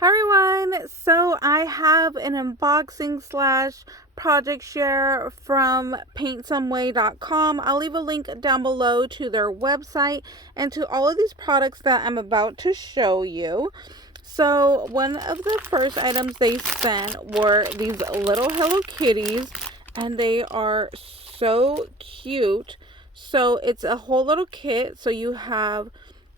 Hi everyone, so I have an unboxing slash project share from paintsomeway.com. I'll leave a link down below to their website and to all of these products that I'm about to show you. So one of the first items they sent were these little Hello Kitties, and they are so cute. So it's a whole little kit. So you have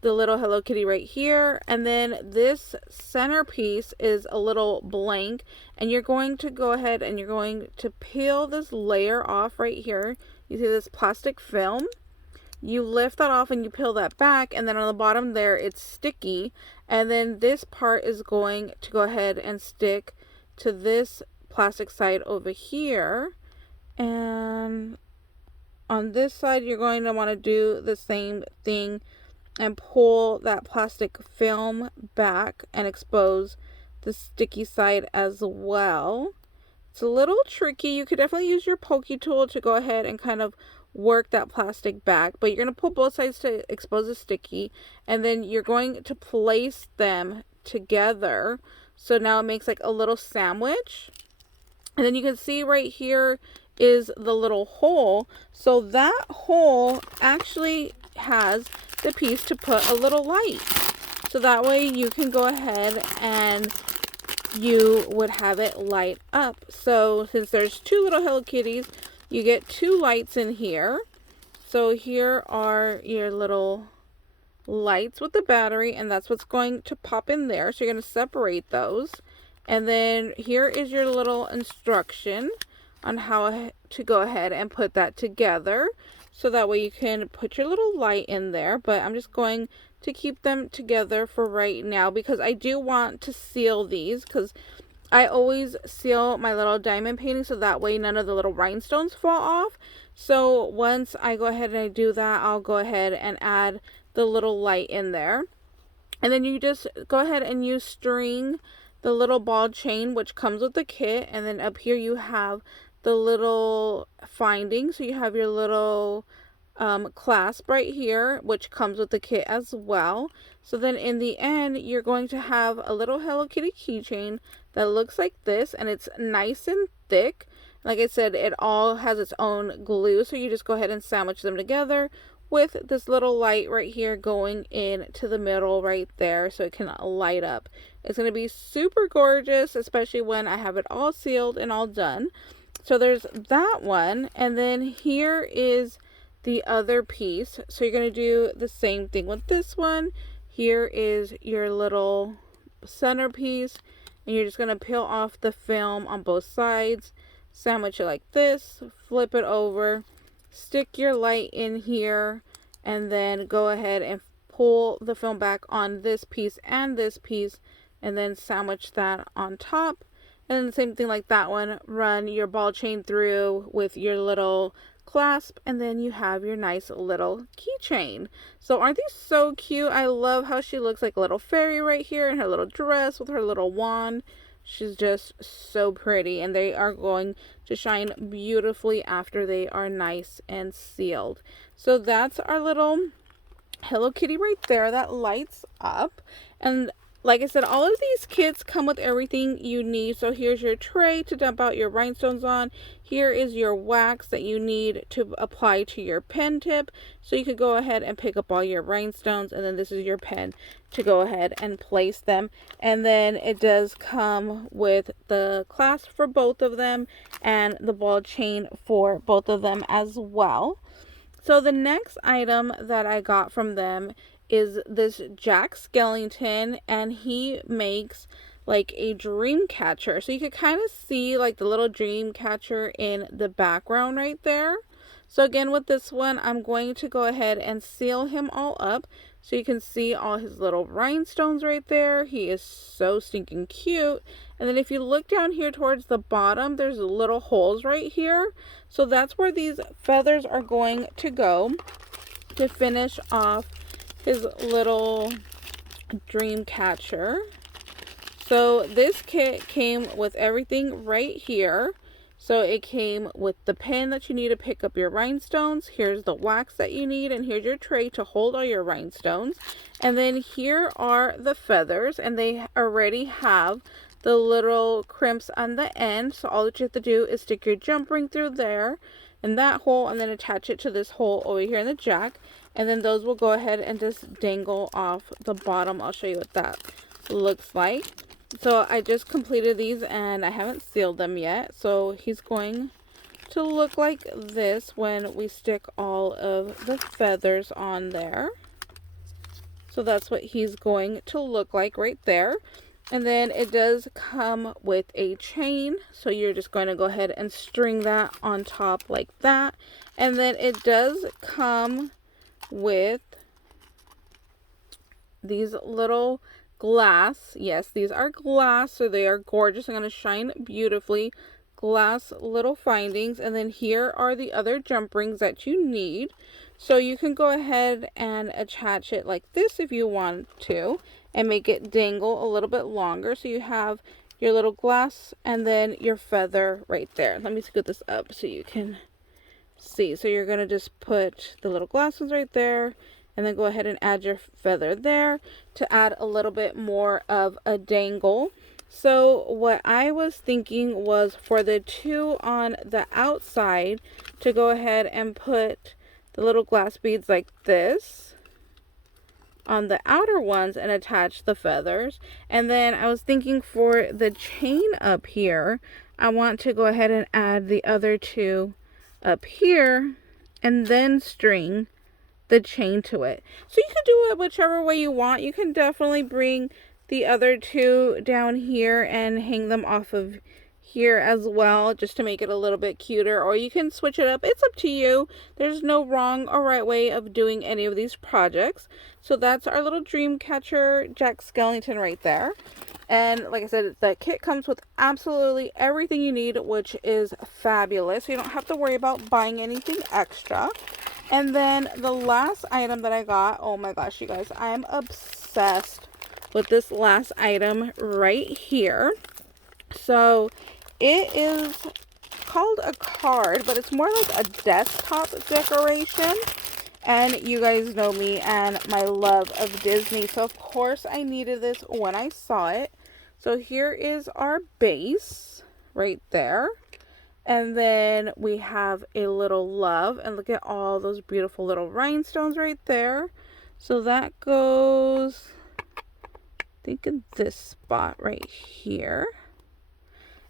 the little Hello Kitty right here, and then this centerpiece is a little blank, and you're going to go ahead and you're going to peel this layer off right here. You see this plastic film? You lift that off and you peel that back, and then on the bottom there it's sticky, and then this part is going to go ahead and stick to this plastic side over here, and on this side you're going to want to do the same thing and pull that plastic film back and expose the sticky side as well. It's a little tricky. You could definitely use your pokey tool to go ahead and kind of work that plastic back, but you're going to pull both sides to expose the sticky, and then you're going to place them together. So now it makes like a little sandwich. And then you can see right here is the little hole. So that hole actually has the piece to put a little light. So that way you can go ahead and you would have it light up. So since there's two little Hello Kitties, you get two lights in here. So here are your little lights with the battery, and that's what's going to pop in there. So you're going to separate those. And then here is your little instruction on how to go ahead and put that together. So that way you can put your little light in there. But I'm just going to keep them together for right now because I do want to seal these, because I always seal my little diamond painting so that way none of the little rhinestones fall off. So once I go ahead and I do that, I'll go ahead and add the little light in there. And then you just go ahead and use string, the little ball chain, which comes with the kit. And then up here you have the little finding. So you have your little clasp right here, which comes with the kit as well. So then in the end, you're going to have a little Hello Kitty keychain that looks like this, and it's nice and thick. Like I said, it all has its own glue, so you just go ahead and sandwich them together with this little light right here going into the middle right there so it can light up. It's going to be super gorgeous, especially when I have it all sealed and all done. So there's that one, and then here is the other piece. So you're going to do the same thing with this one. Here is your little centerpiece, and you're just going to peel off the film on both sides, sandwich it like this, flip it over, stick your light in here, and then go ahead and pull the film back on this piece and this piece, and then sandwich that on top. And then the same thing like that one, run your ball chain through with your little clasp, and then you have your nice little keychain. So aren't these so cute? I love how she looks like a little fairy right here in her little dress with her little wand. She's just so pretty, and they are going to shine beautifully after they are nice and sealed. So that's our little Hello Kitty right there that lights up. And like I said, all of these kits come with everything you need. So here's your tray to dump out your rhinestones on. Here is your wax that you need to apply to your pen tip. So you could go ahead and pick up all your rhinestones. And then this is your pen to go ahead and place them. And then it does come with the clasp for both of them and the ball chain for both of them as well. So the next item that I got from them is this Jack Skellington, and he makes like a dream catcher. So you can kind of see like the little dream catcher in the background right there. So again, with this one, I'm going to go ahead and seal him all up so you can see all his little rhinestones right there. He is so stinking cute. And then if you look down here towards the bottom, there's little holes right here. So that's where these feathers are going to go to finish off his little dream catcher. So this kit came with everything right here. So it came with the pen that you need to pick up your rhinestones. Here's the wax that you need, and here's your tray to hold all your rhinestones. And then here are the feathers, and they already have the little crimps on the end. So all that you have to do is stick your jump ring through there in that hole, and then attach it to this hole over here in the jack. And then those will go ahead and just dangle off the bottom. I'll show you what that looks like. So I just completed these and I haven't sealed them yet. So he's going to look like this when we stick all of the feathers on there. So that's what he's going to look like right there. And then it does come with a chain. So you're just going to go ahead and string that on top like that. And then it does come with these little glass. Yes, these are glass, so they are gorgeous. I'm going to shine beautifully. Glass little findings. And then here are the other jump rings that you need. So you can go ahead and attach it like this if you want to, and make it dangle a little bit longer. So you have your little glass and then your feather right there. Let me scoot this up so you can see. So you're going to just put the little glass ones right there, and then go ahead and add your feather there to add a little bit more of a dangle. So what I was thinking was for the two on the outside to go ahead and put the little glass beads like this on the outer ones and attach the feathers. And then I was thinking for the chain up here, I want to go ahead and add the other two up here and then string the chain to it. So you could do it whichever way you want. You can definitely bring the other two down here and hang them off of here as well, just to make it a little bit cuter, or you can switch it up. It's up to you. There's no wrong or right way of doing any of these projects. So that's our little dream catcher Jack Skellington right there. And like I said, the kit comes with absolutely everything you need, which is fabulous. So you don't have to worry about buying anything extra. And then the last item that I got, oh my gosh, you guys, I am obsessed with this last item right here. So it is called a card, but it's more like a desktop decoration. And you guys know me and my love of Disney, so of course I needed this when I saw it. So here is our base right there. And then we have a little love, and look at all those beautiful little rhinestones right there. So that goes, I think, in this spot right here.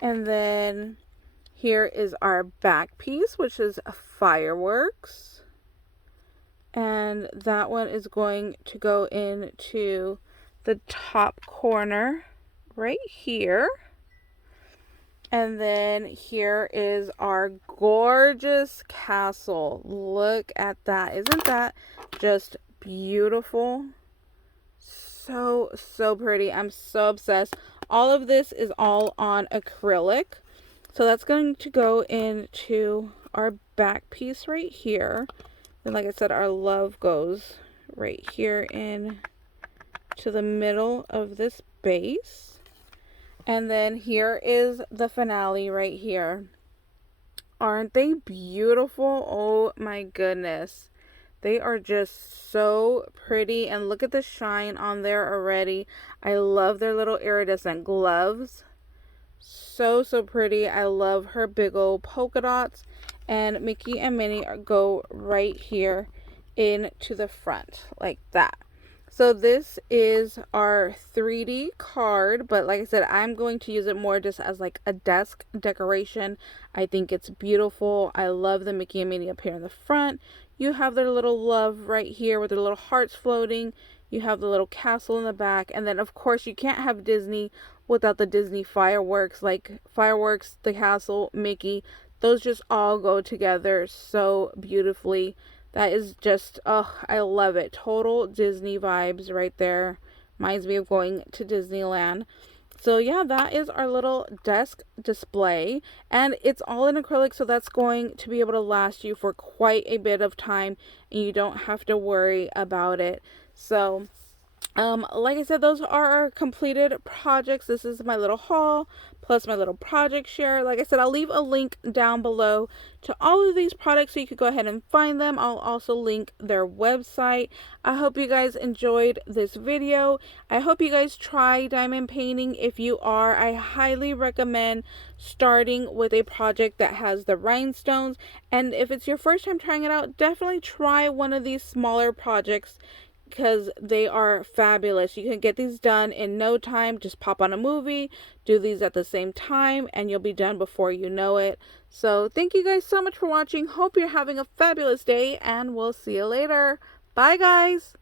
And then here is our back piece, which is a fireworks. And that one is going to go into the top corner right here. And then here is our gorgeous castle. Look at that. Isn't that just beautiful? So, so pretty. I'm so obsessed. All of this is all on acrylic. So that's going to go into our back piece right here. And like I said, our love goes right here in to the middle of this base. And then here is the finale right here. Aren't they beautiful? Oh my goodness. They are just so pretty. And look at the shine on there already. I love their little iridescent gloves. So, so pretty. I love her big old polka dots. And Mickey and Minnie go right here into the front like that. So this is our 3D card, but like I said, I'm going to use it more just as like a desk decoration. I think it's beautiful. I love the Mickey and Minnie up here in the front. You have their little love right here with their little hearts floating. You have the little castle in the back. And then of course you can't have Disney without the Disney fireworks, like fireworks, the castle, Mickey. Those just all go together so beautifully. That is just, oh, I love it. Total Disney vibes right there. Reminds me of going to Disneyland. So yeah, that is our little desk display. And it's all in acrylic, so that's going to be able to last you for quite a bit of time. And you don't have to worry about it. So Like I said, those are our completed projects. This is my little haul plus my little project share. Like I said, I'll leave a link down below to all of these products so you could go ahead and find them. I'll also link their website. I hope you guys enjoyed this video. I hope you guys try diamond painting. If you are, I highly recommend starting with a project that has the rhinestones. And if it's your first time trying it out, definitely try one of these smaller projects, because they are fabulous. You can get these done in no time. Just pop on a movie, do these at the same time, and you'll be done before you know it. So thank you guys so much for watching. Hope you're having a fabulous day, and we'll see you later. Bye, guys.